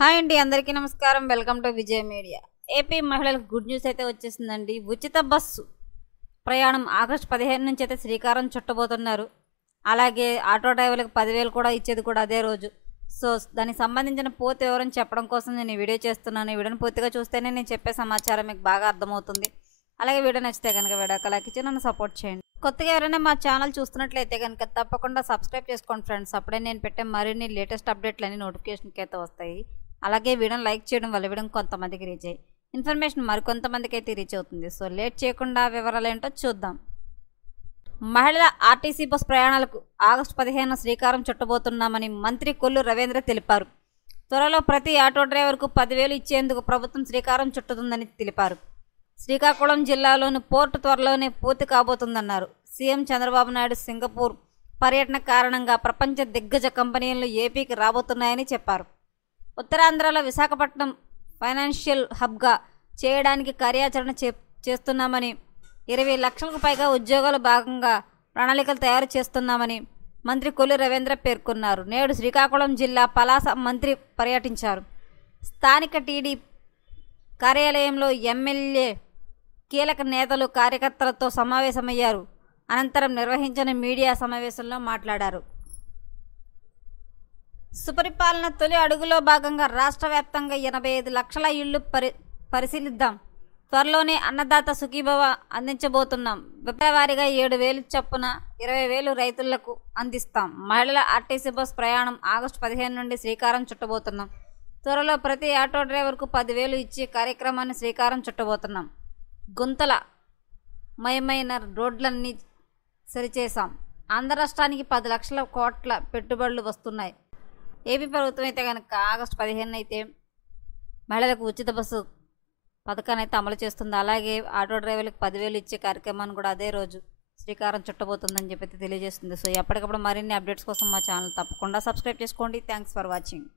Hi అండి, అందరికీ నమస్కారం. Welcome to Vijay media. AP మహిళలకు గుడ్ న్యూస్ అయితే వచ్చేసిందండి. ఉచిత బస్సు ప్రయాణం ఆగస్టు 15 నుంచి అయితే శ్రీకారం చుట్టబోతున్నారు. అలాగే ఆటో డ్రైవర్లకు 10,000 కూడా ఇచ్చేది కూడా అదే రోజు. సో దానికి సంబంధించిన పూర్తి వివరం చెప్పడం కోసం నేను ఈ వీడియో చేస్తున్నాను. ఈ వీడియోని పూర్తిగా చూస్తేనే నేను చెప్పే సమాచారం మీకు బాగా అర్థమవుతుంది. అలాగే వీడియో నచ్చితే కనుక వీడియోకి లైక్ ఇచ్చి నన్ను సపోర్ట్ చేయండి. కొత్తగా ఎవరైనా మా ఛానల్ చూస్తున్నట్లయితే కనుక తప్పకుండా సబ్స్క్రైబ్ చేసుకోండి ఫ్రెండ్స్. అప్పుడే నేను పెట్టే మరిన్ని లేటెస్ట్ అప్డేట్లు అన్ని నోటిఫికేషన్కి అయితే వస్తాయి. అలాగే వీడియోని లైక్ చేయడం వల్ల వీడియో కొంతమందికి రీచ్ అయ్యి ఇన్ఫర్మేషన్ మరికొంతమందికి అయితే రీచ్ అవుతుంది. సో లేట్ చేయకుండా వివరాలు ఏంటో చూద్దాం. మహిళల ఆర్టీసీ బస్ ప్రయాణాలకు ఆగస్టు 15 శ్రీకారం చుట్టబోతున్నామని మంత్రి కొల్లు రవీంద్ర తెలిపారు. త్వరలో ప్రతి ఆటో డ్రైవర్కు 10,000 ఇచ్చేందుకు ప్రభుత్వం శ్రీకారం చుట్టుతుందని తెలిపారు. శ్రీకాకుళం జిల్లాలోని పోర్టు త్వరలోనే పూర్తి కాబోతుందన్నారు. సీఎం చంద్రబాబు నాయుడు సింగపూర్ పర్యటన కారణంగా ప్రపంచ దిగ్గజ కంపెనీలు ఏపీకి రాబోతున్నాయని చెప్పారు. ఉత్తరాంధ్రలో విశాఖపట్నం ఫైనాన్షియల్ హబ్గా చేయడానికి కార్యాచరణ చేస్తున్నామని, 20 లక్షలకు పైగా ఉద్యోగాలు భాగంగా ప్రణాళికలు తయారు చేస్తున్నామని మంత్రి కొల్లు రవీంద్ర పేర్కొన్నారు. నేడు శ్రీకాకుళం జిల్లా పలాస మంత్రి పర్యటించారు. స్థానిక టీడీ కార్యాలయంలో ఎమ్మెల్యే కీలక నేతలు కార్యకర్తలతో సమావేశమయ్యారు. అనంతరం నిర్వహించిన మీడియా సమావేశంలో మాట్లాడారు. సుపరిపాలన తొలి అడుగులో భాగంగా రాష్ట్ర వ్యాప్తంగా 85 లక్షల ఇళ్లు పరిశీలిద్దాం. త్వరలోనే అన్నదాత సుఖీభవ అందించబోతున్నాం. విపరవారీగా 7,000 చొప్పున 20,000 రైతులకు అందిస్తాం. మహిళల ఆర్టీసీ బస్ ప్రయాణం ఆగస్టు 15 నుండి శ్రీకారం చుట్టబోతున్నాం. త్వరలో ప్రతి ఆటో డ్రైవర్కు 10,000 ఇచ్చే కార్యక్రమాన్ని శ్రీకారం చుట్టబోతున్నాం. గుంతల మయమైన రోడ్లన్నీ సరిచేశాం. ఆంధ్ర రాష్ట్రానికి 10 లక్షల కోట్ల పెట్టుబడులు వస్తున్నాయి. ఏపీ ప్రభుత్వం అయితే కనుక ఆగస్టు 15 అయితే మహిళలకు ఉచిత బస్సు పథకాన్ని అయితే అమలు చేస్తుంది. అలాగే ఆటో డ్రైవర్లకు 10,000 ఇచ్చే కార్యక్రమాన్ని కూడా అదే రోజు శ్రీకారం చుట్టబోతుందని చెప్పి తెలియజేస్తుంది. సో ఎప్పటికప్పుడు మరిన్ని అప్డేట్స్ కోసం మా ఛానల్ తప్పకుండా సబ్స్క్రైబ్ చేసుకోండి. Thanks for watching.